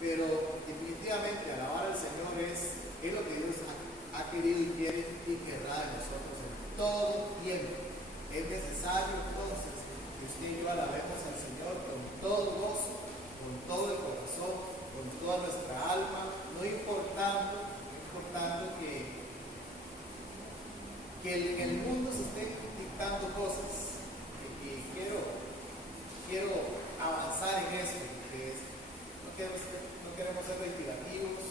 pero definitivamente alabar al Señor es lo que Dios ha querido y quiere y querrá de nosotros en todo tiempo. Es necesario entonces que usted y yo alabemos al Señor con todo gozo, con todo el corazón, con toda nuestra alma, no importando que en el mundo se estén dictando cosas. Y quiero avanzar en eso, porque no queremos ser reiterativos,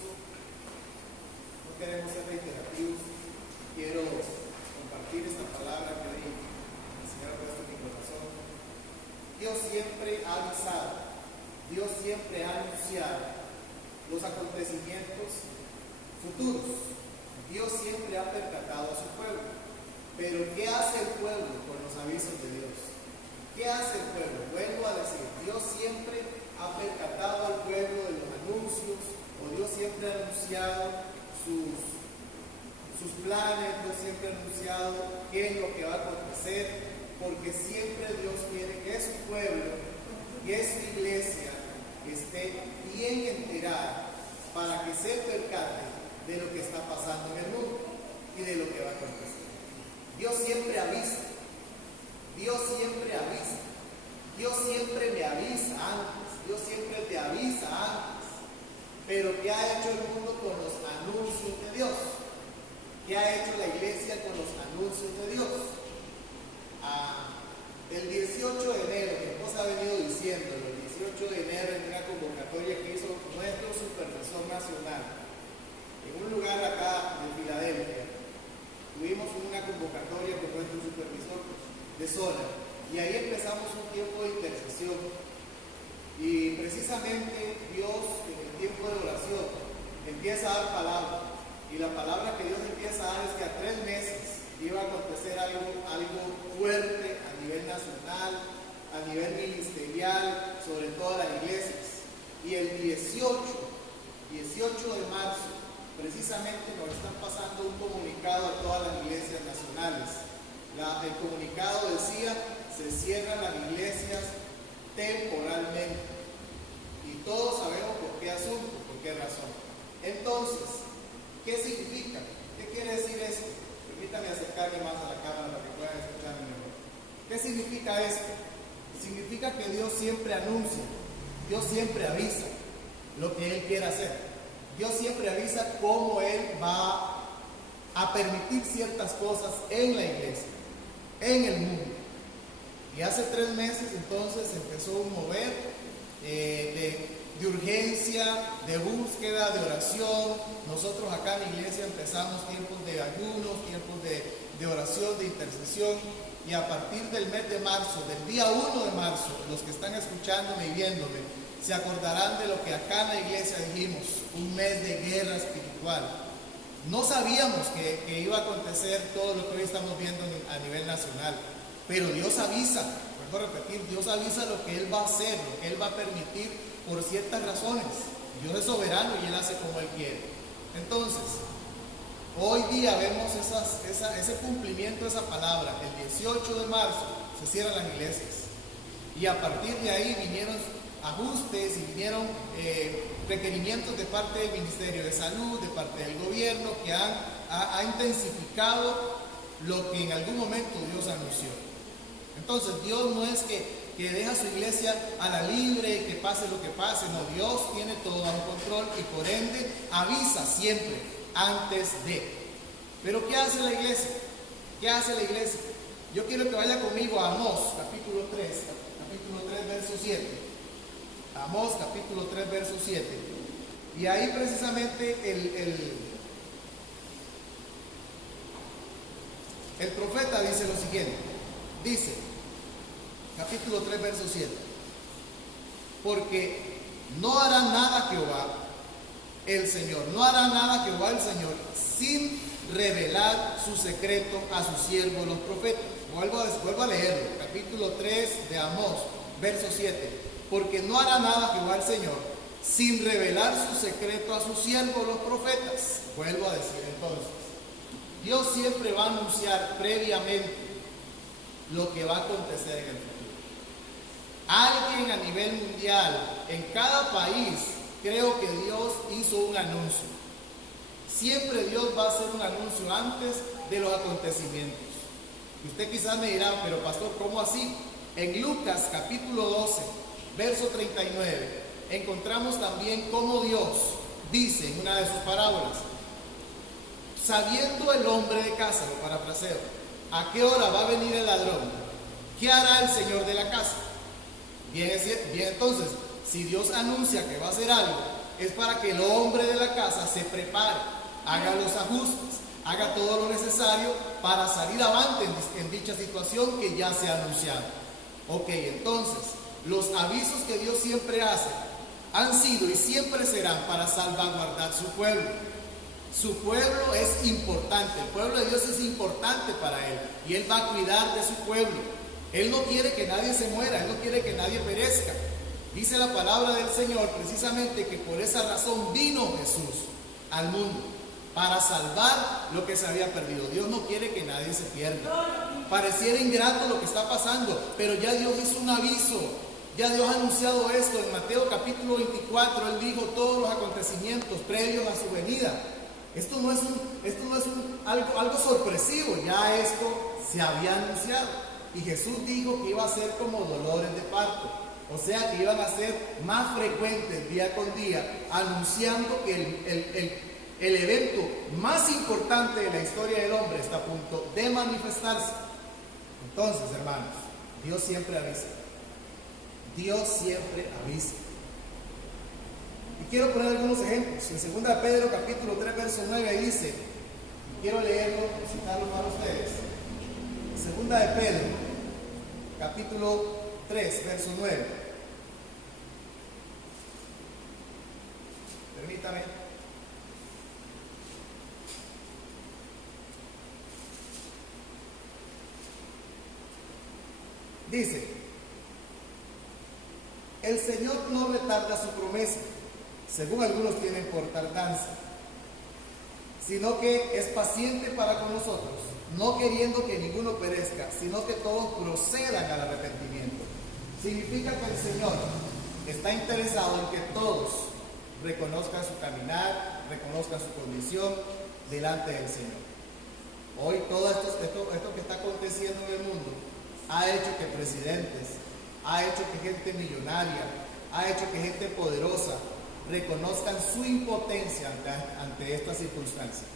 quiero compartir esta palabra que hoy el Señor ha puesto en mi corazón. Dios siempre ha avisado, Dios siempre ha anunciado los acontecimientos futuros. Dios siempre ha percatado a su pueblo. Pero ¿qué hace el pueblo con los avisos de Dios? ¿Qué hace el pueblo? Vuelvo a decir, Dios siempre ha percatado al pueblo de los anuncios, o Dios siempre ha anunciado sus planes, Dios siempre ha anunciado qué es lo que va a acontecer, porque siempre Dios quiere que su pueblo, que su iglesia esté bien enterada para que se percate de lo que está pasando en el mundo y de lo que va a acontecer. Dios siempre avisa, Dios siempre avisa, Dios siempre me avisa antes, Dios siempre te avisa antes. Pero ¿qué ha hecho el mundo con los anuncios de Dios? ¿Qué ha hecho la iglesia con los anuncios de Dios? El 18 de enero, mi esposa ha venido diciéndolo, el 18 de enero en una convocatoria que hizo nuestro supervisor nacional, en un lugar acá de Filadelfia, tuvimos una convocatoria con nuestro supervisor de zona, y ahí empezamos un tiempo de intercesión. Y precisamente Dios, en el tiempo de oración, empieza a dar palabra. Y la palabra que Dios empieza a dar es que a 3 meses iba a acontecer algo fuerte a nivel nacional, a nivel ministerial, sobre todas las iglesias. Y el 18 de marzo, precisamente nos están pasando un comunicado a todas las iglesias nacionales. El comunicado decía: se cierran las iglesias temporalmente. Y todos sabemos por qué asunto, por qué razón. Entonces, ¿qué significa? ¿Qué quiere decir esto? Permítame acercarme más a la cámara para que puedan escucharme mejor. ¿Qué significa esto? Significa que Dios siempre anuncia, Dios siempre avisa lo que Él quiere hacer. Dios siempre avisa cómo Él va a permitir ciertas cosas en la iglesia, en el mundo. Y hace 3 meses entonces empezó un mover de urgencia, de búsqueda, de oración. Nosotros acá en la iglesia empezamos tiempos de ayunos, tiempos de oración, de intercesión. Y a partir del mes de marzo, del día 1 de marzo, los que están escuchándome y viéndome, se acordarán de lo que acá en la iglesia dijimos: un mes de guerra espiritual. No sabíamos que iba a acontecer todo lo que hoy estamos viendo a nivel nacional. Pero Dios avisa, vuelvo a repetir, Dios avisa lo que Él va a hacer, lo que Él va a permitir por ciertas razones. Dios es soberano y Él hace como Él quiere. Entonces, hoy día vemos ese cumplimiento de esa palabra. El 18 de marzo se cierran las iglesias. Y a partir de ahí vinieron ajustes y vinieron requerimientos de parte del Ministerio de Salud, de parte del gobierno, que ha intensificado lo que en algún momento Dios anunció. Entonces Dios no es que deja su iglesia a la libre, que pase lo que pase. No, Dios tiene todo bajo control y por ende avisa siempre antes de. Pero ¿qué hace la iglesia? ¿Qué hace la iglesia? Yo quiero que vaya conmigo a Amós, capítulo 3, verso 7. Amós, capítulo 3, verso 7. Y ahí precisamente el profeta dice lo siguiente. Dice, capítulo 3, verso 7. Porque no hará nada Jehová el Señor, no hará nada Jehová el Señor sin revelar su secreto a sus siervos los profetas. Vuelvo a leerlo, capítulo 3 de Amós, verso 7. Porque no hará nada Jehová el Señor sin revelar su secreto a sus siervos los profetas. Vuelvo a decir entonces, Dios siempre va a anunciar previamente lo que va a acontecer en el futuro. Alguien a nivel mundial, en cada país, creo que Dios hizo un anuncio. Siempre Dios va a hacer un anuncio antes de los acontecimientos. Y usted quizás me dirá, pero pastor, ¿cómo así? En Lucas capítulo 12, verso 39, encontramos también cómo Dios dice en una de sus parábolas: sabiendo el hombre de casa, lo parafraseo, ¿a qué hora va a venir el ladrón? ¿Qué hará el señor de la casa? Bien, entonces, si Dios anuncia que va a hacer algo, es para que el hombre de la casa se prepare, haga los ajustes, haga todo lo necesario para salir avante en dicha situación que ya se ha anunciado. Ok, entonces, los avisos que Dios siempre hace han sido y siempre serán para salvaguardar su pueblo. Su pueblo es importante, el pueblo de Dios es importante para Él y Él va a cuidar de su pueblo. Él no quiere que nadie se muera, Él no quiere que nadie perezca. Dice la palabra del Señor precisamente que por esa razón vino Jesús al mundo, para salvar lo que se había perdido. Dios no quiere que nadie se pierda. Pareciera ingrato lo que está pasando, pero ya Dios hizo un aviso. Ya Dios ha anunciado esto en Mateo capítulo 24. Él dijo todos los acontecimientos previos a su venida. Esto no es algo sorpresivo, ya esto se había anunciado. Y Jesús dijo que iba a ser como dolores de parto, o sea que iban a ser más frecuentes día con día, anunciando que el evento más importante de la historia del hombre está a punto de manifestarse. Entonces, hermanos, Dios siempre avisa. Dios siempre avisa. Y quiero poner algunos ejemplos. En 2 Pedro capítulo 3, verso 9 dice, y quiero leerlo, citarlo para ustedes. 2 Pedro capítulo 3, verso 9. Permítame. Dice: el Señor no retarda su promesa, según algunos tienen por tardanza, sino que es paciente para con nosotros, no queriendo que ninguno perezca, sino que todos procedan al arrepentimiento. Significa que el Señor está interesado en que todos reconozcan su caminar, reconozcan su condición delante del Señor. Hoy todo esto que está aconteciendo en el mundo ha hecho que presidentes, ha hecho que gente millonaria, ha hecho que gente poderosa reconozcan su impotencia ante esta circunstancia.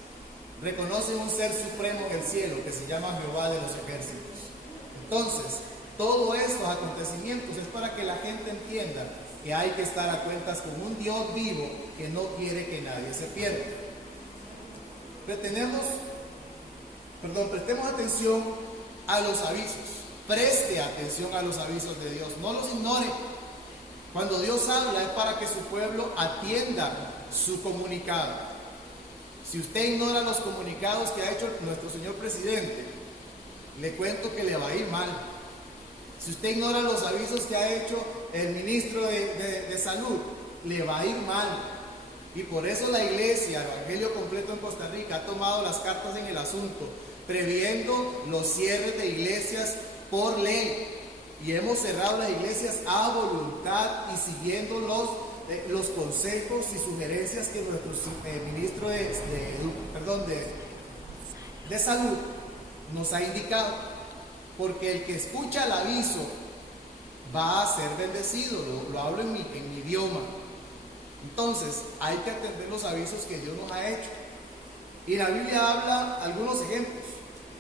Reconocen un ser supremo en el cielo que se llama Jehová de los ejércitos. Entonces, todos estos acontecimientos es para que la gente entienda que hay que estar a cuentas con un Dios vivo que no quiere que nadie se pierda. Prestemos atención a los avisos. Preste atención a los avisos de Dios, no los ignore. Cuando Dios habla es para que su pueblo atienda su comunicado. Si usted ignora los comunicados que ha hecho nuestro señor presidente, le cuento que le va a ir mal. Si usted ignora los avisos que ha hecho el ministro de Salud, le va a ir mal. Y por eso la iglesia, el Evangelio Completo en Costa Rica, ha tomado las cartas en el asunto, previendo los cierres de iglesias por ley, y hemos cerrado las iglesias a voluntad y siguiendo los consejos y sugerencias que nuestro ministro de Salud nos ha indicado, porque el que escucha el aviso va a ser bendecido. Lo hablo en mi idioma. Entonces hay que atender los avisos que Dios nos ha hecho, y la Biblia habla algunos ejemplos.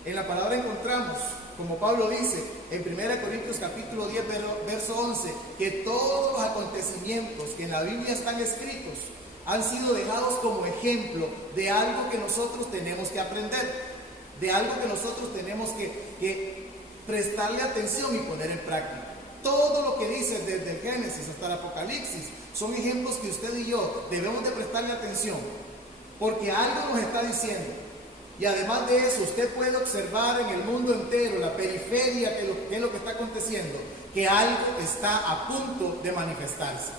En la palabra encontramos, como Pablo dice en 1 Corintios capítulo 10, verso 11, que todos los acontecimientos que en la Biblia están escritos han sido dejados como ejemplo de algo que nosotros tenemos que aprender, de algo que nosotros tenemos que prestarle atención y poner en práctica. Todo lo que dice desde el Génesis hasta el Apocalipsis son ejemplos que usted y yo debemos de prestarle atención, porque algo nos está diciendo. Y además de eso, usted puede observar en el mundo entero, la periferia, que es lo que está aconteciendo, que algo está a punto de manifestarse.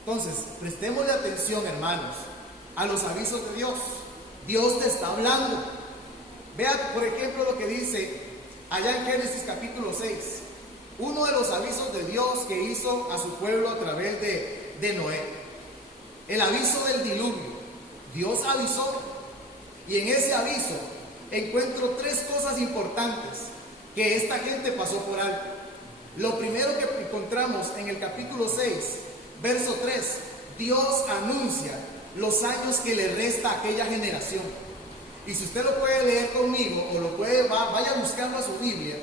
Entonces, prestémosle atención, hermanos, a los avisos de Dios. Dios te está hablando. Vea, por ejemplo, lo que dice allá en Génesis capítulo 6. Uno de los avisos de Dios que hizo a su pueblo a través de Noé. El aviso del diluvio. Dios avisó. Y en ese aviso encuentro tres cosas importantes que esta gente pasó por alto. Lo primero que encontramos en el capítulo 6, verso 3, Dios anuncia los años que le resta a aquella generación. Y si usted lo puede leer conmigo o lo puede, vaya buscando a su Biblia,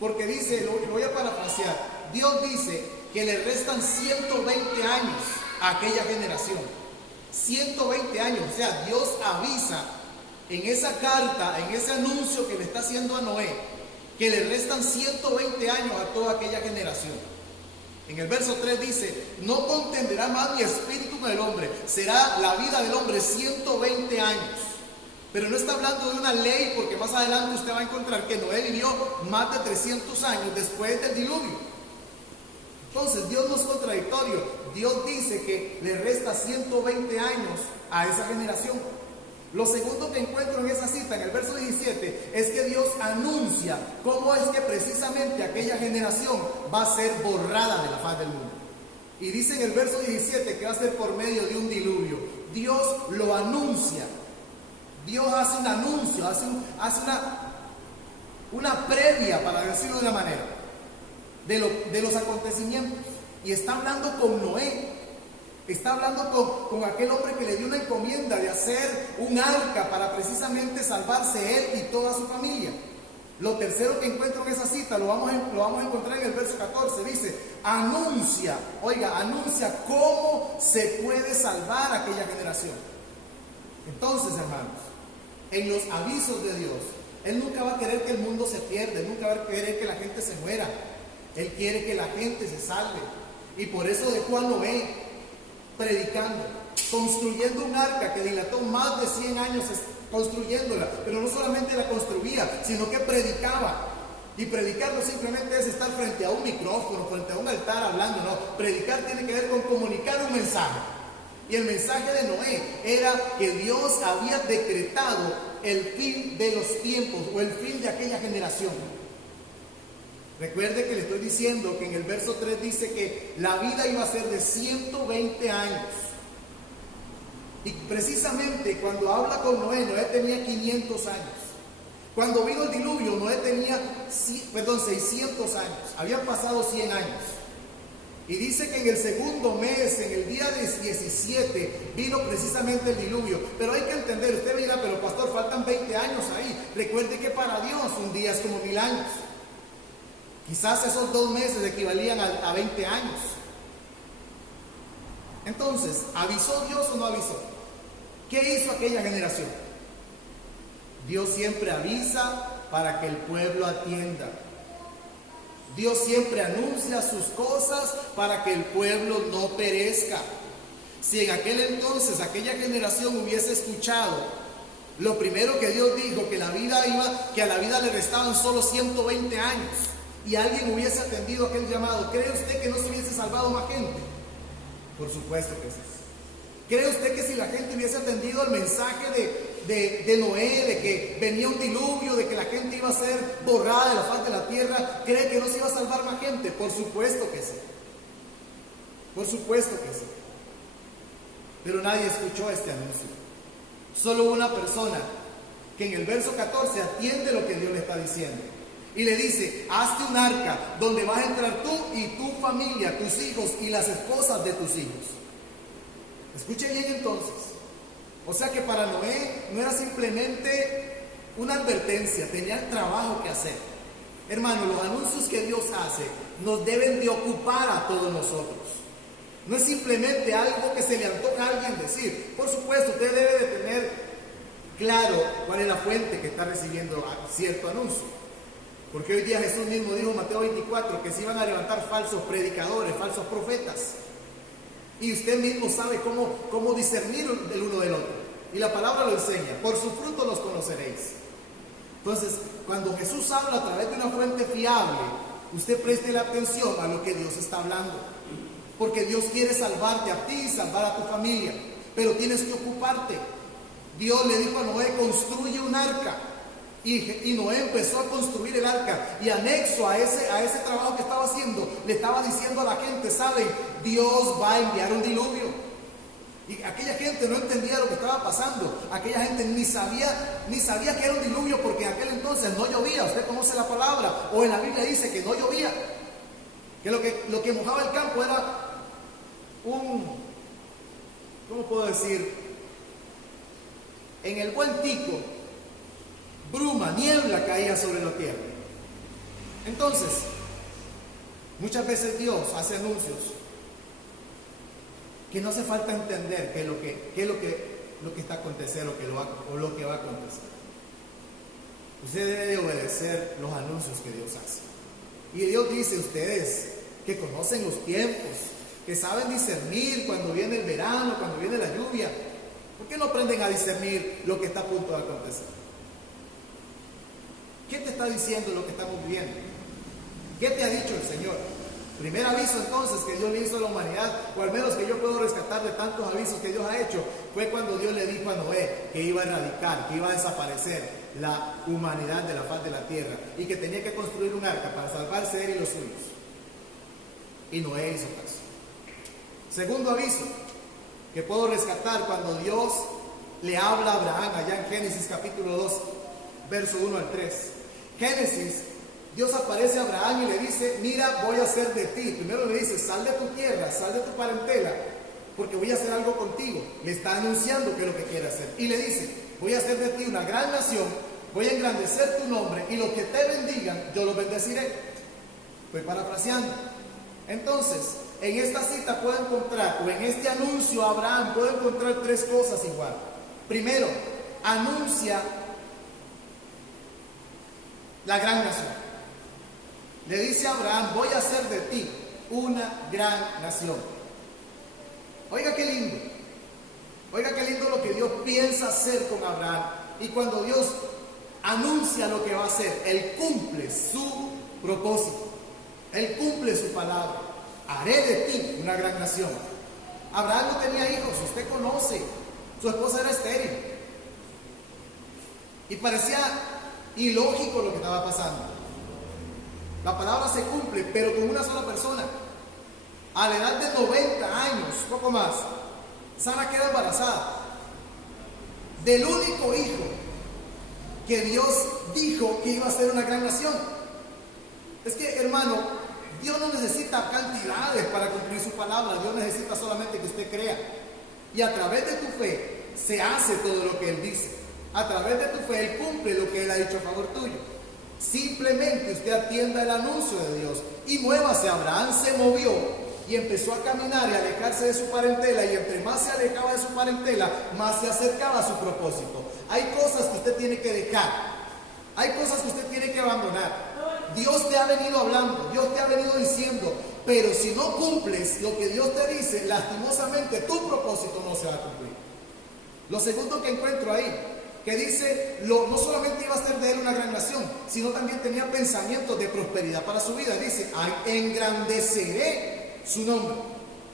porque dice, lo voy a parafrasear, Dios dice que le restan 120 años a aquella generación. 120 años, o sea, Dios avisa en esa carta, en ese anuncio que le está haciendo a Noé, que le restan 120 años a toda aquella generación. En el verso 3 dice, no contenderá más mi espíritu con el hombre, será la vida del hombre 120 años. Pero no está hablando de una ley, porque más adelante usted va a encontrar que Noé vivió más de 300 años después del diluvio. Entonces Dios no es contradictorio. Dios dice que le resta 120 años a esa generación. Lo segundo que encuentro en esa cita, en el verso 17, es que Dios anuncia cómo es que precisamente aquella generación va a ser borrada de la faz del mundo. Y dice en el verso 17 que va a ser por medio de un diluvio. Dios lo anuncia. Dios hace un anuncio, hace una previa, para decirlo de una manera, de los acontecimientos. Y está hablando con Noé. Está hablando con aquel hombre que le dio una encomienda de hacer un arca para precisamente salvarse él y toda su familia. Lo tercero que encuentro en esa cita lo vamos a encontrar en el verso 14. Dice, anuncia cómo se puede salvar a aquella generación. Entonces, hermanos, en los avisos de Dios, Él nunca va a querer que el mundo se pierda, Él nunca va a querer que la gente se muera. Él quiere que la gente se salve. Y por eso dejó a Noé predicando, construyendo un arca que dilató más de 100 años construyéndola. Pero no solamente la construía, sino que predicaba. Y predicar no simplemente es estar frente a un micrófono, frente a un altar hablando, no. Predicar tiene que ver con comunicar un mensaje. Y el mensaje de Noé era que Dios había decretado el fin de los tiempos o el fin de aquella generación. Recuerde que le estoy diciendo que en el verso 3 dice que la vida iba a ser de 120 años. Y precisamente cuando habla con Noé, Noé tenía 500 años. Cuando vino el diluvio, Noé tenía 600 años. Habían pasado 100 años. Y dice que en el segundo mes, en el día 17, vino precisamente el diluvio. Pero hay que entender, usted dirá, pero pastor, faltan 20 años ahí. Recuerde que para Dios un día es como 1000 años. Quizás esos 2 meses equivalían a 20 años. Entonces, ¿avisó Dios o no avisó? ¿Qué hizo aquella generación? Dios siempre avisa para que el pueblo atienda. Dios siempre anuncia sus cosas para que el pueblo no perezca. Si en aquel entonces aquella generación hubiese escuchado lo primero que Dios dijo, que a la vida le restaban solo 120 años, y alguien hubiese atendido aquel llamado, ¿cree usted que no se hubiese salvado más gente? Por supuesto que sí. ¿Cree usted que si la gente hubiese atendido el mensaje de Noé, de que venía un diluvio, de que la gente iba a ser borrada de la faz de la tierra, cree que no se iba a salvar más gente? Por supuesto que sí. Por supuesto que sí. Pero nadie escuchó este anuncio. Solo una persona que en el verso 14 atiende lo que Dios le está diciendo. Y le dice, hazte un arca donde vas a entrar tú y tu familia, tus hijos y las esposas de tus hijos. Escuche bien entonces. O sea que para Noé no era simplemente una advertencia, tenía trabajo que hacer. Hermano, los anuncios que Dios hace nos deben de ocupar a todos nosotros. No es simplemente algo que se le antoja a alguien decir. Por supuesto, usted debe de tener claro cuál es la fuente que está recibiendo cierto anuncio. Porque hoy día Jesús mismo dijo en Mateo 24 que se iban a levantar falsos predicadores, falsos profetas. Y usted mismo sabe cómo discernir el uno del otro. Y la palabra lo enseña. Por su fruto los conoceréis. Entonces, cuando Jesús habla a través de una fuente fiable, usted preste la atención a lo que Dios está hablando. Porque Dios quiere salvarte a ti y salvar a tu familia. Pero tienes que ocuparte. Dios le dijo a Noé, construye un arca. Y Noé empezó a construir el arca. Y anexo a ese trabajo que estaba haciendo, le estaba diciendo a la gente, ¿saben? Dios va a enviar un diluvio. Y aquella gente no entendía lo que estaba pasando. Aquella gente ni sabía que era un diluvio, porque en aquel entonces no llovía. Usted conoce la palabra, o en la Biblia dice que no llovía. Que lo que mojaba el campo era ¿cómo puedo decir? En el buen tico, bruma, niebla caía sobre la tierra. Entonces, muchas veces Dios hace anuncios que no hace falta entender qué es lo que está a acontecer o lo que va a acontecer. Usted debe de obedecer los anuncios que Dios hace. Y Dios dice: ustedes que conocen los tiempos, que saben discernir cuando viene el verano, cuando viene la lluvia, ¿por qué no aprenden a discernir lo que está a punto de acontecer? ¿Qué te está diciendo lo que estamos viviendo? ¿Qué te ha dicho el Señor? Primer aviso entonces que Dios le hizo a la humanidad, o al menos que yo puedo rescatar de tantos avisos que Dios ha hecho, fue cuando Dios le dijo a Noé que iba a erradicar, que iba a desaparecer la humanidad de la faz de la tierra, y que tenía que construir un arca para salvarse él y los suyos. Y Noé hizo caso. Segundo aviso que puedo rescatar, cuando Dios le habla a Abraham allá en Génesis capítulo 2, verso 1 al 3. Génesis, Dios aparece a Abraham y le dice: mira, voy a hacer de ti. Primero le dice: sal de tu tierra, sal de tu parentela, porque voy a hacer algo contigo. Le está anunciando qué es lo que quiere hacer. Y le dice: voy a hacer de ti una gran nación, voy a engrandecer tu nombre, y los que te bendigan, yo los bendeciré. Estoy parafraseando. Entonces, en esta cita puedo encontrar, o en este anuncio a Abraham, puedo encontrar tres cosas igual. Primero, anuncia la gran nación. Le dice a Abraham: voy a hacer de ti una gran nación. Oiga qué lindo. Oiga qué lindo lo que Dios piensa hacer con Abraham. Y cuando Dios anuncia lo que va a hacer, Él cumple su propósito. Él cumple su palabra. Haré de ti una gran nación. Abraham no tenía hijos, usted conoce. Su esposa era estéril. Y parecía ilógico lo que estaba pasando. La palabra se cumple, pero con una sola persona. A la edad de 90 años, poco más, Sara queda embarazada del único hijo que Dios dijo que iba a ser una gran nación. Es que, hermano, Dios no necesita cantidades para cumplir su palabra. Dios necesita solamente que usted crea. Y a través de tu fe se hace todo lo que Él dice. A través de tu fe Él cumple lo que Él ha dicho a favor tuyo. Simplemente usted atienda el anuncio de Dios y muévase. Abraham se movió y empezó a caminar y a alejarse de su parentela, y entre más se alejaba de su parentela, más se acercaba a su propósito. Hay cosas que usted tiene que dejar, hay cosas que usted tiene que abandonar. Dios te ha venido hablando, Dios te ha venido diciendo, pero si no cumples lo que Dios te dice, lastimosamente tu propósito no se va a cumplir. Lo segundo que encuentro ahí, que dice, no solamente iba a ser de él una gran nación, sino también tenía pensamientos de prosperidad para su vida. Dice: engrandeceré su nombre.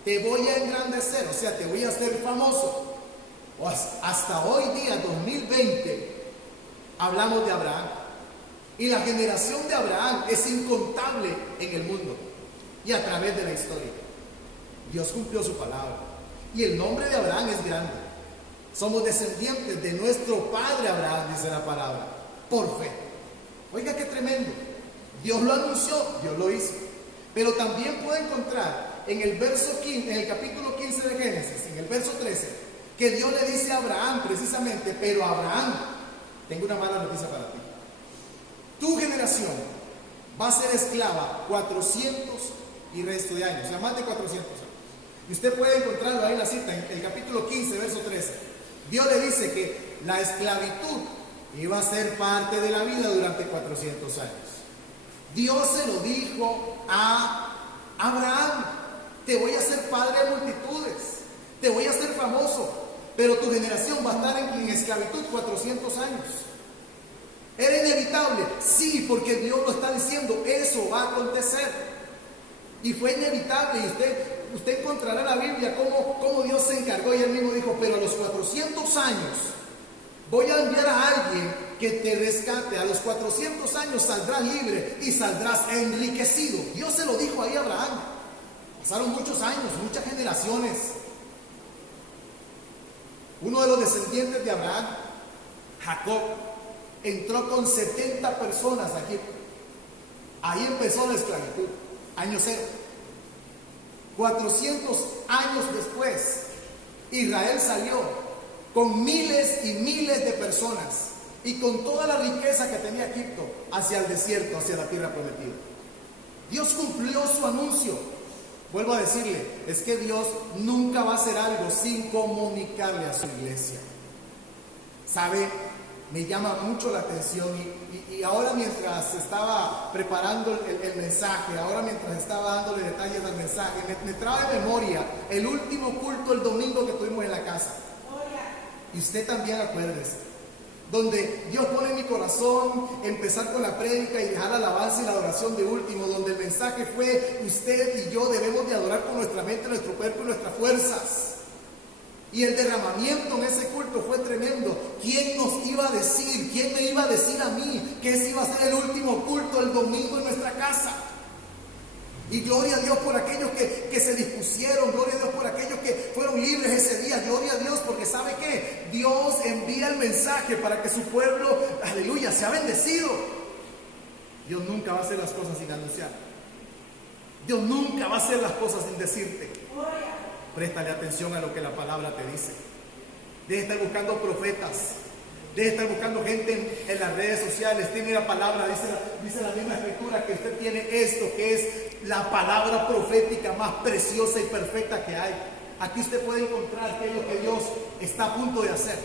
Te voy a engrandecer, o sea, te voy a hacer famoso. Hasta hoy día, 2020, hablamos de Abraham. Y la generación de Abraham es incontable en el mundo y a través de la historia. Dios cumplió su palabra. Y el nombre de Abraham es grande. Somos descendientes de nuestro padre Abraham, dice la palabra, por fe. Oiga qué tremendo. Dios lo anunció, Dios lo hizo. Pero también puede encontrar en el verso 15, en el capítulo 15 de Génesis, en el verso 13, que Dios le dice a Abraham precisamente: pero Abraham, tengo una mala noticia para ti. Tu generación va a ser esclava 400 y resto de años, o sea, más de 400 años. Y usted puede encontrarlo ahí en la cita, en el capítulo 15, verso 13. Dios le dice que la esclavitud iba a ser parte de la vida durante 400 años. Dios se lo dijo a Abraham: te voy a hacer padre de multitudes, te voy a hacer famoso, pero tu generación va a estar en esclavitud 400 años. ¿Era inevitable? Sí, porque Dios lo está diciendo, eso va a acontecer. Y fue inevitable. Y usted encontrará en la Biblia cómo Dios se encargó, y Él mismo dijo: pero a los 400 años voy a enviar a alguien que te rescate. A los 400 años saldrás libre y saldrás enriquecido. Dios se lo dijo ahí a Abraham. Pasaron muchos años, muchas generaciones. uno de los descendientes de Abraham, Jacob, entró con 70 personas a Egipto. Ahí empezó la esclavitud, año cero. 400 años después, Israel salió con miles y miles de personas y con toda la riqueza que tenía Egipto hacia el desierto, hacia la tierra prometida. Dios cumplió su anuncio. Vuelvo a decirle, es que Dios nunca va a hacer algo sin comunicarle a su iglesia. ¿Sabe? Me llama mucho la atención y ahora mientras estaba preparando el mensaje, ahora mientras estaba dándole detalles al mensaje, me trae memoria el último culto el domingo que tuvimos en la casa. Y usted también acuérdese, donde Dios pone en mi corazón empezar con la prédica y dejar la alabanza y la adoración de último, donde el mensaje fue: usted y yo debemos de adorar con nuestra mente, nuestro cuerpo y nuestras fuerzas. Y el derramamiento en ese culto fue tremendo. ¿Quién nos iba a decir? ¿Quién me iba a decir a mí que ese iba a ser el último culto el domingo en nuestra casa? Y gloria a Dios por aquellos que se dispusieron, gloria a Dios por aquellos que fueron libres ese día, gloria a Dios porque ¿sabe qué? Dios envía el mensaje para que su pueblo, aleluya, sea bendecido. Dios nunca va a hacer las cosas sin anunciar. Dios nunca va a hacer las cosas sin decirte. Préstale atención a lo que la palabra te dice. Deje de estar buscando profetas. Deje de estar buscando gente en las redes sociales. Tiene la palabra, dice la misma escritura que usted tiene esto, que es la palabra profética más preciosa y perfecta que hay. Aquí usted puede encontrar qué es lo que Dios está a punto de hacer.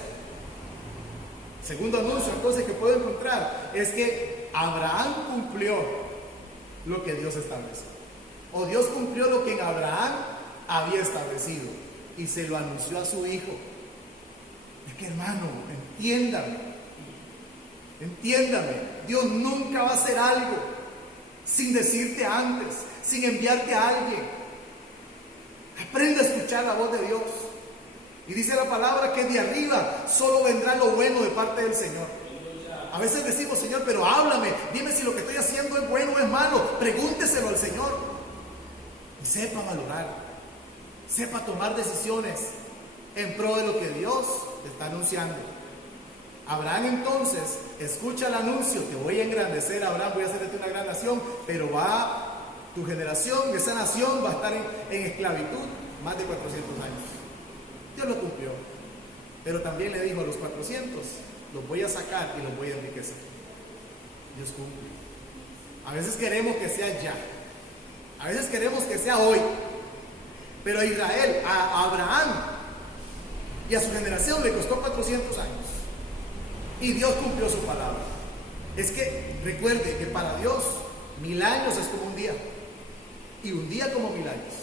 Segundo anuncio, entonces, que puede encontrar es que Abraham cumplió lo que Dios estableció. O Dios cumplió lo que en Abraham había establecido y se lo anunció a su hijo. Es que, hermano, entiéndame, Dios nunca va a hacer algo sin decirte antes, sin enviarte a alguien. Aprende a escuchar la voz de Dios. Y dice la palabra que de arriba solo vendrá lo bueno de parte del Señor. A veces decimos: Señor, pero háblame, dime si lo que estoy haciendo es bueno o es malo. Pregúnteselo al Señor y sepa valorar. Sepa tomar decisiones en pro de lo que Dios te está anunciando. Abraham entonces escucha el anuncio: te voy a engrandecer, Abraham, voy a hacerte una gran nación, pero tu generación, esa nación va a estar en esclavitud más de 400 años. Dios lo cumplió, pero también le dijo: a los 400 los voy a sacar y los voy a enriquecer. Dios cumple. A veces queremos que sea ya, a veces queremos que sea hoy. Pero a Israel, a Abraham y a su generación le costó 400 años. Y Dios cumplió su palabra. Es que recuerde que para Dios 1000 años es como un día. Y un día como 1000 años.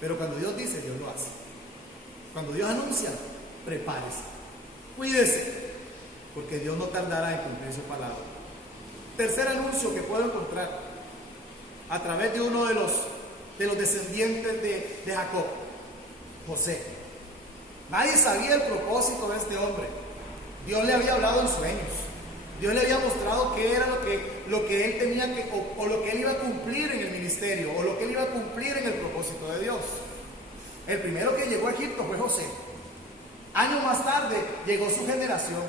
Pero cuando Dios dice, Dios lo hace. Cuando Dios anuncia, prepárese. Cuídese. Porque Dios no tardará en cumplir su palabra. Tercer anuncio que puedo encontrar a través de uno de los descendientes de Jacob, José. Nadie sabía el propósito de este hombre. Dios le había hablado en sueños. Dios le había mostrado qué era lo que él tenía que, o lo que él iba a cumplir en el ministerio, o lo que él iba a cumplir en el propósito de Dios. El primero que llegó a Egipto fue José. Años más tarde llegó su generación.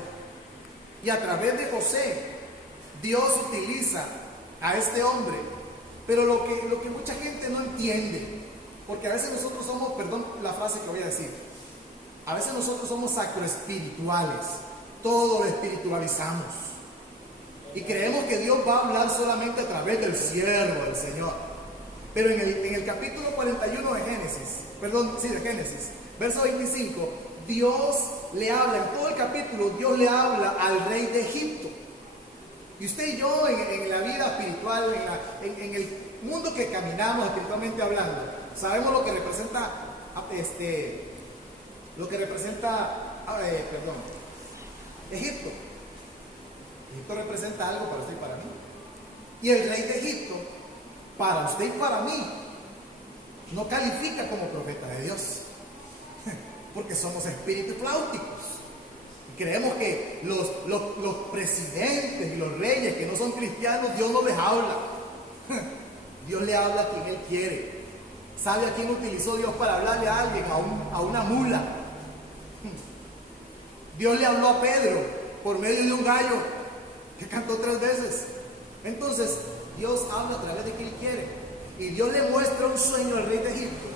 Y a través de José, Dios utiliza a este hombre. Pero lo que mucha gente no entiende, porque a veces nosotros somos, perdón la frase que voy a decir, a veces nosotros somos sacroespirituales, todo lo espiritualizamos y creemos que Dios va a hablar solamente a través del siervo del Señor. Pero en el capítulo 41 de Génesis, verso 25, Dios le habla, en todo el capítulo Dios le habla al rey de Egipto. Y usted y yo en la vida espiritual, en el mundo que caminamos espiritualmente hablando, sabemos lo que representa Egipto. Egipto representa algo para usted y para mí. Y el rey de Egipto, para usted y para mí, no califica como profeta de Dios, porque somos espíritus fláuticos. Creemos que los presidentes y los reyes que no son cristianos, Dios no les habla. Dios le habla a quien Él quiere. ¿Sabe a quién utilizó Dios para hablarle a alguien? A una mula. Dios le habló a Pedro por medio de un gallo que cantó 3 veces. Entonces, Dios habla a través de quien quiere. Y Dios le muestra un sueño al rey de Egipto.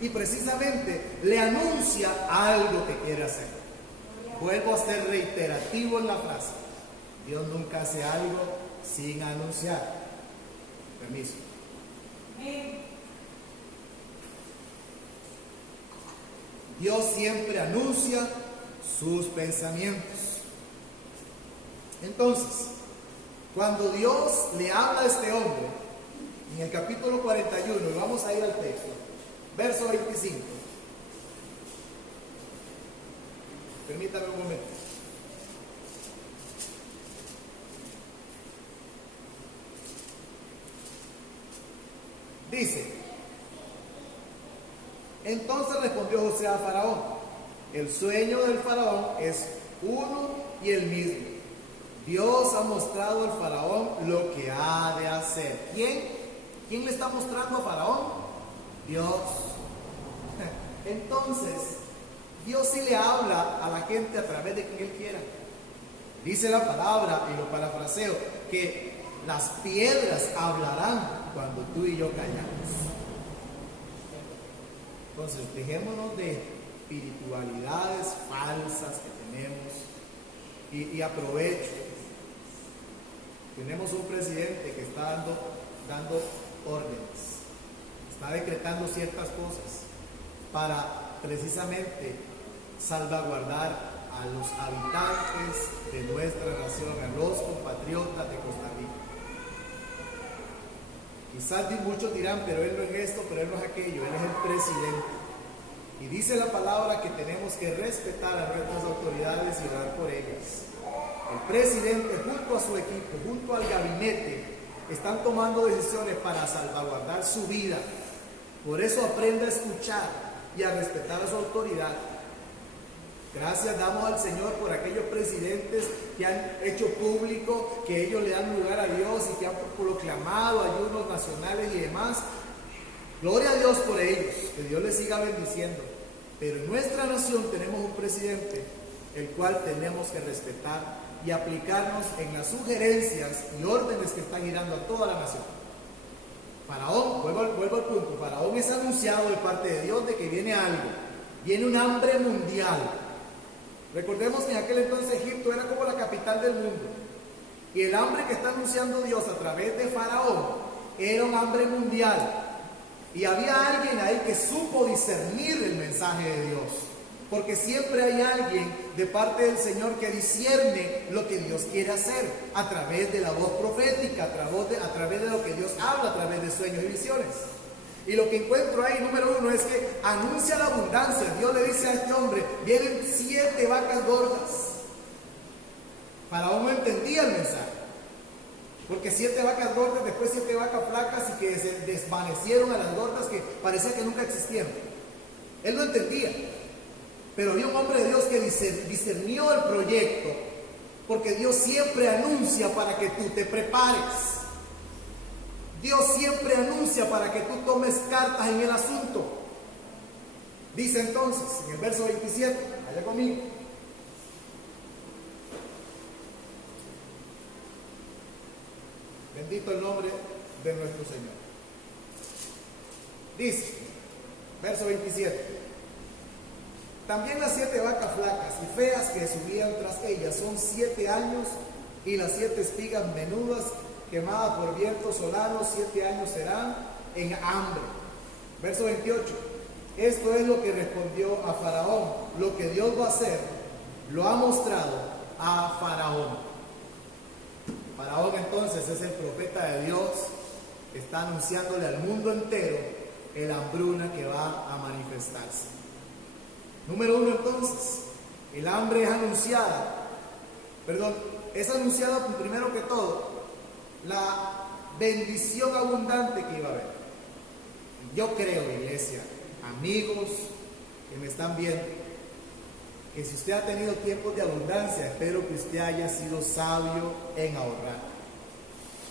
Y precisamente le anuncia algo que quiere hacer. Vuelvo a ser reiterativo en la frase. Dios nunca hace algo sin anunciar. Permiso. Dios siempre anuncia sus pensamientos. Entonces, cuando Dios le habla a este hombre, en el capítulo 41, y vamos a ir al texto, verso 25. Permítame un momento. Dice: entonces respondió José a Faraón: el sueño del Faraón es uno y el mismo. Dios ha mostrado al Faraón lo que ha de hacer. ¿Quién le está mostrando a Faraón? Dios. Entonces, Dios sí le habla a la gente a través de quien Él quiera. Dice la palabra, y lo parafraseo, que las piedras hablarán cuando tú y yo callamos. Entonces, dejémonos de espiritualidades falsas que tenemos y aprovecho. Tenemos un presidente que está dando órdenes, está decretando ciertas cosas para precisamente salvaguardar a los habitantes de nuestra nación, a los compatriotas de Costa Rica. Quizás muchos dirán, pero él no es esto, pero él no es aquello, él es el presidente. Y dice la palabra que tenemos que respetar a nuestras autoridades y orar por ellas. El presidente, junto a su equipo, junto al gabinete, están tomando decisiones para salvaguardar su vida. Por eso aprenda a escuchar y a respetar a su autoridad. Gracias damos al Señor por aquellos presidentes que han hecho público que ellos le dan lugar a Dios y que han proclamado ayunos nacionales y demás. Gloria a Dios por ellos, que Dios les siga bendiciendo. Pero en nuestra nación tenemos un presidente el cual tenemos que respetar y aplicarnos en las sugerencias y órdenes que están girando a toda la nación. Faraón, vuelvo al punto, Faraón es anunciado de parte de Dios de que viene algo, viene un hambre mundial. Recordemos que en aquel entonces Egipto era como la capital del mundo. Y el hambre que está anunciando Dios a través de Faraón era un hambre mundial. Y había alguien ahí que supo discernir el mensaje de Dios. Porque siempre hay alguien de parte del Señor que discierne lo que Dios quiere hacer a través de la voz profética, a través de lo que Dios habla, a través de sueños y visiones. Y lo que encuentro ahí, número 1, es que anuncia la abundancia. Dios le dice a este hombre: vienen 7 vacas gordas. Faraón no entendía el mensaje, porque 7 vacas gordas, después 7 vacas flacas y que se desvanecieron a las gordas que parecía que nunca existieron. Él no entendía, pero había un hombre de Dios que discernió el proyecto, porque Dios siempre anuncia para que tú te prepares. Dios siempre anuncia para que tú tomes cartas en el asunto. Dice entonces, en el verso 27, vaya conmigo. Bendito el nombre de nuestro Señor. Dice, verso 27. También las 7 vacas flacas y feas que subían tras ellas son 7 años, y las 7 espigas menudas quemadas por viento solano, 7 años serán en hambre. Verso 28. Esto es lo que respondió a Faraón. Lo que Dios va a hacer, lo ha mostrado a Faraón. Faraón entonces es el profeta de Dios, está anunciándole al mundo entero el hambruna que va a manifestarse. Número 1 entonces, el hambre es anunciada, es anunciada primero que todo la bendición abundante que iba a haber. Yo creo, iglesia, amigos que me están viendo, que si usted ha tenido tiempos de abundancia, espero que usted haya sido sabio en ahorrar.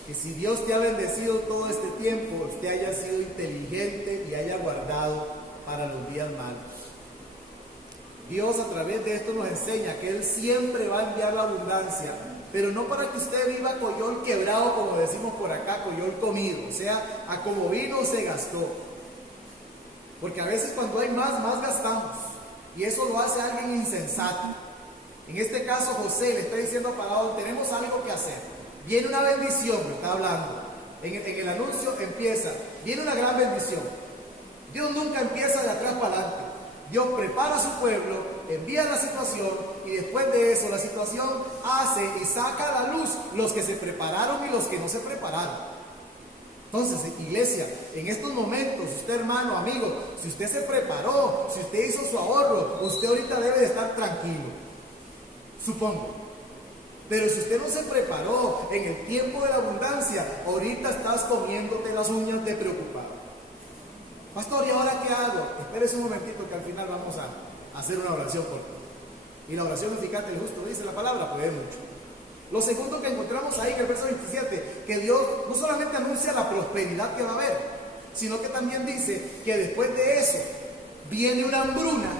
Que si Dios te ha bendecido todo este tiempo, usted haya sido inteligente y haya guardado para los días malos. Dios a través de esto nos enseña que Él siempre va a enviar la abundancia, pero no para que usted viva coyol quebrado, como decimos por acá, coyol comido, o sea, a como vino se gastó. Porque a veces cuando hay más gastamos, y eso lo hace alguien insensato. En este caso José le está diciendo a Faraón, tenemos algo que hacer. Viene una bendición, me está hablando. En el anuncio empieza, viene una gran bendición. Dios nunca empieza de atrás para adelante. Dios prepara a su pueblo, envía la situación y después de eso la situación hace y saca a la luz los que se prepararon y los que no se prepararon. Entonces, iglesia, en estos momentos, usted hermano, amigo, si usted se preparó, si usted hizo su ahorro, usted ahorita debe de estar tranquilo, supongo. Pero si usted no se preparó en el tiempo de la abundancia, ahorita estás comiéndote las uñas de preocupado. Pastor, ¿y ahora qué hago? Espérese un momentito que al final vamos a hacer una oración por todo. Y la oración eficaz del justo, dice la palabra, puede mucho. Lo segundo que encontramos ahí en el verso 27, que Dios no solamente anuncia la prosperidad que va a haber, sino que también dice que después de eso viene una hambruna,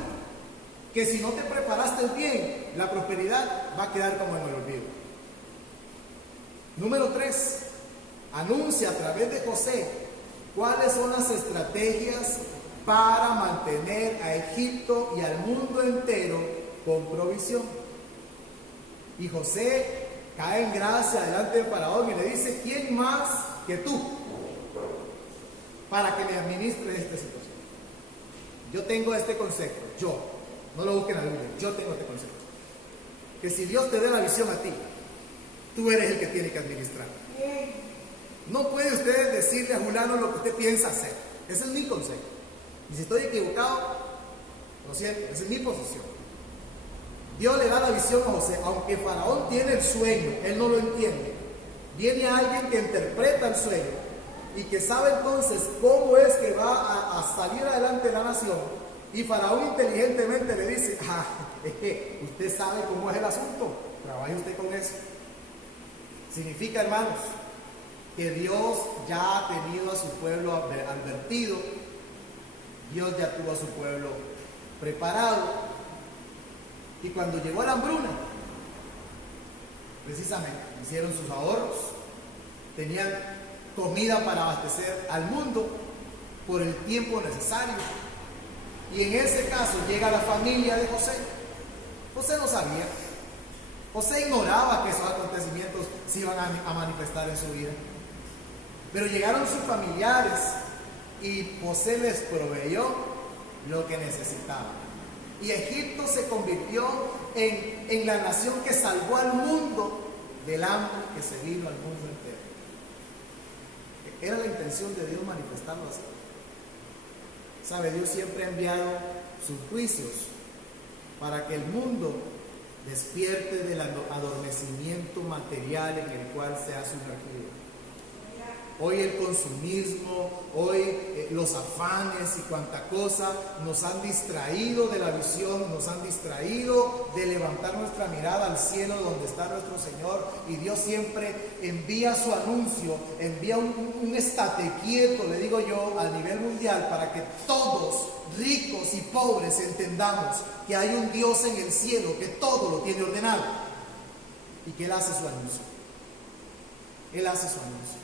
que si no te preparaste bien, la prosperidad va a quedar como en el olvido. Número 3, anuncia a través de José cuáles son las estrategias para mantener a Egipto y al mundo entero con provisión. Y José cae en gracia delante del faraón y le dice, ¿quién más que tú para que me administres esta situación? Yo tengo este concepto, no lo busquen en la Biblia, yo tengo este concepto, que si Dios te da la visión a ti, tú eres el que tiene que administrar. No puede usted decirle a fulano lo que usted piensa hacer. Ese es mi concepto. Y si estoy equivocado, lo siento, esa es mi posición. Dios le da la visión a José, aunque Faraón tiene el sueño, él no lo entiende. Viene alguien que interpreta el sueño y que sabe entonces cómo es que va a salir adelante la nación. Y Faraón inteligentemente le dice, es que usted sabe cómo es el asunto, trabaje usted con eso. Significa, hermanos, que Dios ya ha tenido a su pueblo advertido, Dios ya tuvo a su pueblo preparado, y cuando llegó la hambruna, precisamente hicieron sus ahorros, tenían comida para abastecer al mundo por el tiempo necesario, y en ese caso llega la familia de José. José no sabía, José ignoraba que esos acontecimientos se iban a manifestar en su vida. Pero llegaron sus familiares y José les proveyó lo que necesitaban. Y Egipto se convirtió en la nación que salvó al mundo del hambre que se vino al mundo entero. Era la intención de Dios manifestarlo así. Sabe, Dios siempre ha enviado sus juicios para que el mundo despierte del adormecimiento material en el cual se ha sumergido. Hoy el consumismo, hoy los afanes y cuanta cosa nos han distraído de la visión, nos han distraído de levantar nuestra mirada al cielo donde está nuestro Señor. Y Dios siempre envía su anuncio, envía un estate quieto, le digo yo, a nivel mundial, para que todos, ricos y pobres, entendamos que hay un Dios en el cielo que todo lo tiene ordenado y que Él hace su anuncio. Él hace su anuncio.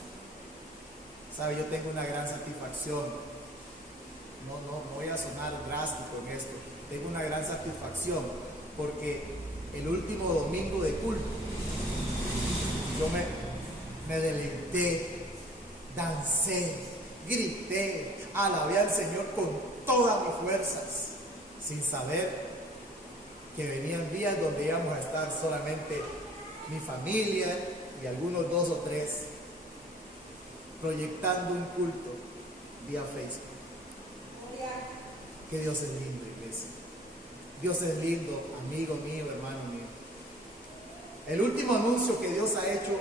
Sabe, yo tengo una gran satisfacción. No voy a sonar drástico en esto. Tengo una gran satisfacción porque el último domingo de culto yo me deleité, dancé, grité, alabé al Señor con todas mis fuerzas, sin saber que venían días donde íbamos a estar solamente mi familia y algunos 2 o 3 proyectando un culto vía Facebook. Que Dios es lindo, iglesia. Dios es lindo, amigo mío, hermano mío. El último anuncio que Dios ha hecho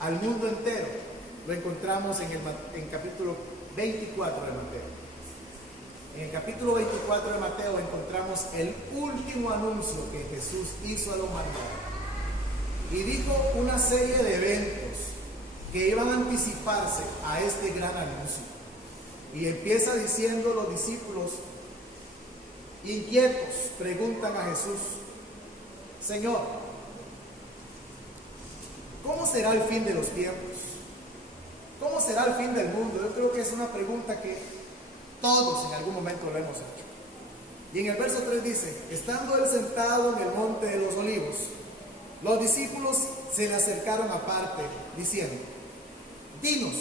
al mundo entero lo encontramos en capítulo 24 de Mateo. En el capítulo 24 de Mateo encontramos el último anuncio que Jesús hizo a la humanidad. Y dijo una serie de eventos que iban a anticiparse a este gran anuncio. Y empieza diciendo los discípulos inquietos, preguntan a Jesús: Señor, ¿cómo será el fin de los tiempos? ¿Cómo será el fin del mundo? Yo creo que es una pregunta que todos en algún momento lo hemos hecho. Y en el verso 3 dice: estando él sentado en el monte de los olivos, los discípulos se le acercaron aparte, diciendo: dinos,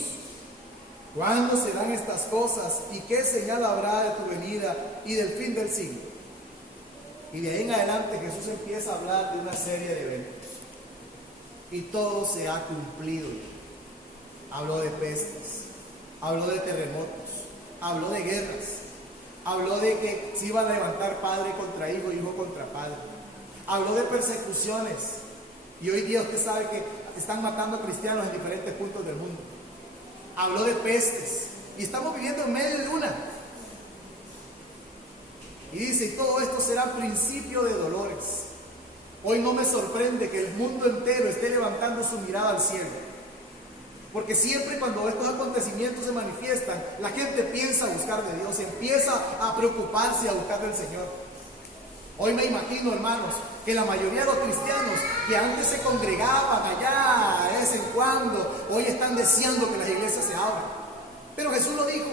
¿cuándo serán estas cosas y qué señal habrá de tu venida y del fin del siglo? Y de ahí en adelante Jesús empieza a hablar de una serie de eventos. Y todo se ha cumplido. Habló de pestes, habló de terremotos, habló de guerras, habló de que se iba a levantar padre contra hijo, hijo contra padre. Habló de persecuciones. Y hoy día usted sabe que están matando cristianos en diferentes puntos del mundo. Habló de pestes. Y estamos viviendo en medio de una. Y dice: y todo esto será principio de dolores. Hoy no me sorprende que el mundo entero esté levantando su mirada al cielo. Porque siempre cuando estos acontecimientos se manifiestan, la gente piensa buscar de Dios, empieza a preocuparse y a buscar del Señor. Hoy me imagino, hermanos, que la mayoría de los cristianos que antes se congregaban allá de vez en cuando, hoy están deseando que las iglesias se abran. Pero Jesús lo dijo.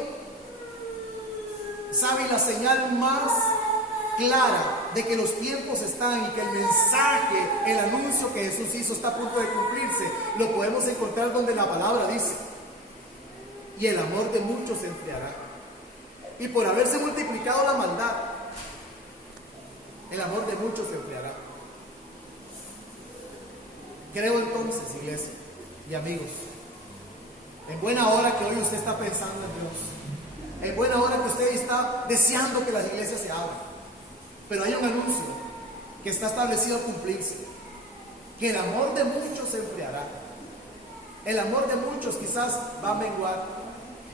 ¿Sabe? La señal más clara de que los tiempos están y que el mensaje, el anuncio que Jesús hizo está a punto de cumplirse, lo podemos encontrar donde la palabra dice: y el amor de muchos se enfriará. Y por haberse multiplicado la maldad, el amor de muchos se enfriará. Creo entonces, iglesia y amigos, en buena hora que hoy usted está pensando en Dios, en buena hora que usted está deseando que las iglesias se abran. Pero hay un anuncio que está establecido a cumplirse: que el amor de muchos se enfriará. El amor de muchos quizás va a menguar.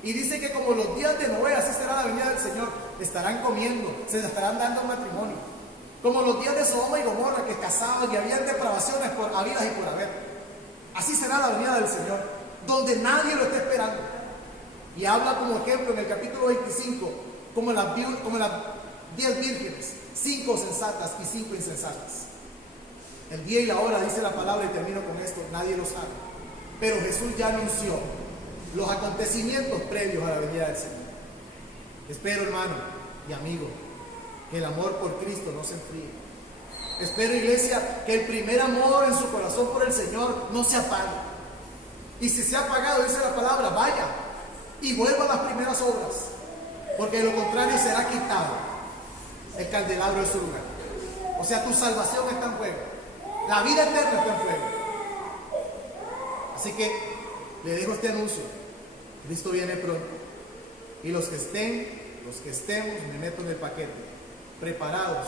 Y dice que como los días de Noé, así será la venida del Señor. Estarán comiendo, se estarán dando un matrimonio. Como los días de Sodoma y Gomorra, que casaban y habían depravaciones por habidas y por haber. Así será la venida del Señor, donde nadie lo está esperando. Y habla como ejemplo en el capítulo 25, como las 10 vírgenes, 5 sensatas y 5 insensatas. El día y la hora, dice la palabra, y termino con esto, nadie lo sabe. Pero Jesús ya anunció los acontecimientos previos a la venida del Señor. Espero, hermano y amigo, que el amor por Cristo no se enfríe. Espero, iglesia, que el primer amor en su corazón por el Señor no se apague. Y si se ha apagado, dice la palabra, vaya y vuelva a las primeras obras, porque de lo contrario será quitado el candelabro de su lugar. O sea, tu salvación está en juego, la vida eterna está en juego. Así que le dejo este anuncio: Cristo viene pronto. Y los que estemos, me meto en el paquete, preparados,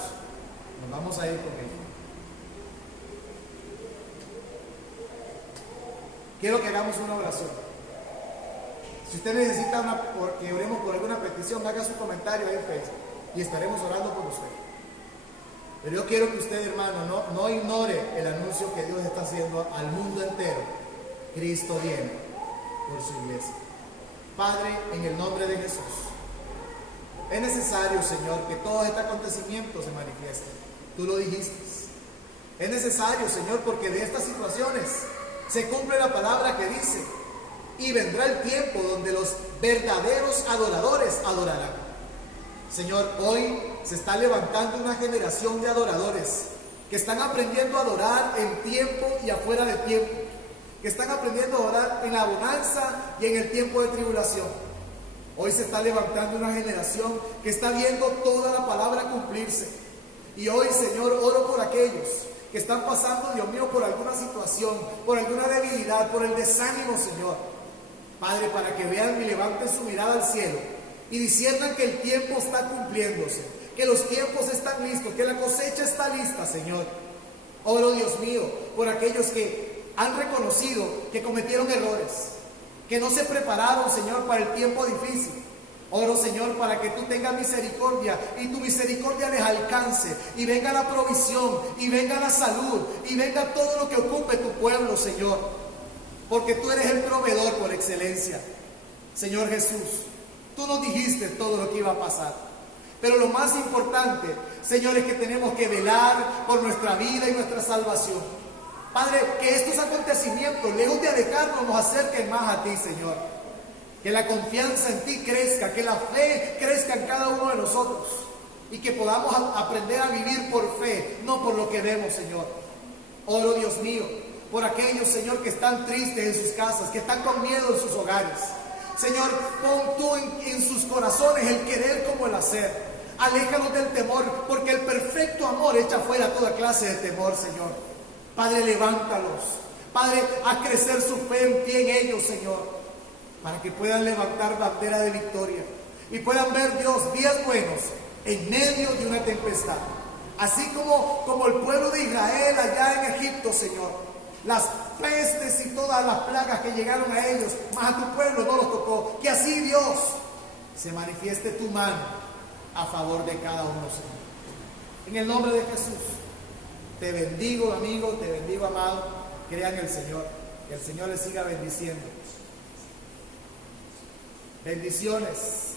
nos vamos a ir con Él. Quiero que hagamos una oración. Si usted necesita que oremos por alguna petición, haga su comentario ahí en Facebook y estaremos orando por usted. Pero yo quiero que usted, hermano, no ignore el anuncio que Dios está haciendo al mundo entero. Cristo viene por su iglesia. Padre, en el nombre de Jesús, es necesario, Señor, que todo este acontecimiento se manifieste. Tú lo dijiste. Es necesario, Señor, porque de estas situaciones se cumple la palabra que dice: y vendrá el tiempo donde los verdaderos adoradores adorarán. Señor, hoy se está levantando una generación de adoradores que están aprendiendo a adorar en tiempo y afuera de tiempo, que están aprendiendo a adorar en la bonanza y en el tiempo de tribulación. Hoy se está levantando una generación que está viendo toda la palabra cumplirse. Y hoy, Señor, oro por aquellos que están pasando, Dios mío, por alguna situación, por alguna debilidad, por el desánimo, Señor. Padre, para que vean y levanten su mirada al cielo y disciernan que el tiempo está cumpliéndose, que los tiempos están listos, que la cosecha está lista, Señor. Oro, Dios mío, por aquellos que han reconocido que cometieron errores, que no se prepararon, Señor, para el tiempo difícil. Oro, Señor, para que tú tengas misericordia y tu misericordia les alcance y venga la provisión y venga la salud y venga todo lo que ocupe tu pueblo, Señor, porque tú eres el proveedor por excelencia. Señor Jesús, tú nos dijiste todo lo que iba a pasar. Pero lo más importante, Señor, es que tenemos que velar por nuestra vida y nuestra salvación. Padre, que estos acontecimientos, lejos de alejarnos, nos acerquen más a ti, Señor. Que la confianza en ti crezca, que la fe crezca en cada uno de nosotros. Y que podamos aprender a vivir por fe, no por lo que vemos, Señor. Oro, Dios mío, por aquellos, Señor, que están tristes en sus casas, que están con miedo en sus hogares. Señor, pon tú en sus corazones el querer como el hacer. Aléjalos del temor, porque el perfecto amor echa fuera toda clase de temor, Señor. Padre, levántalos. Padre, haz crecer su fe en ti, en ellos, Señor, para que puedan levantar bandera de victoria y puedan ver, Dios, días buenos en medio de una tempestad. Así como el pueblo de Israel allá en Egipto, Señor, las pestes y todas las plagas que llegaron a ellos, mas a tu pueblo no los tocó. Que así, Dios, se manifieste tu mano a favor de cada uno, Señor. En el nombre de Jesús, te bendigo, amigo, te bendigo, amado. Crean en el Señor, que el Señor les siga bendiciendo. Bendiciones.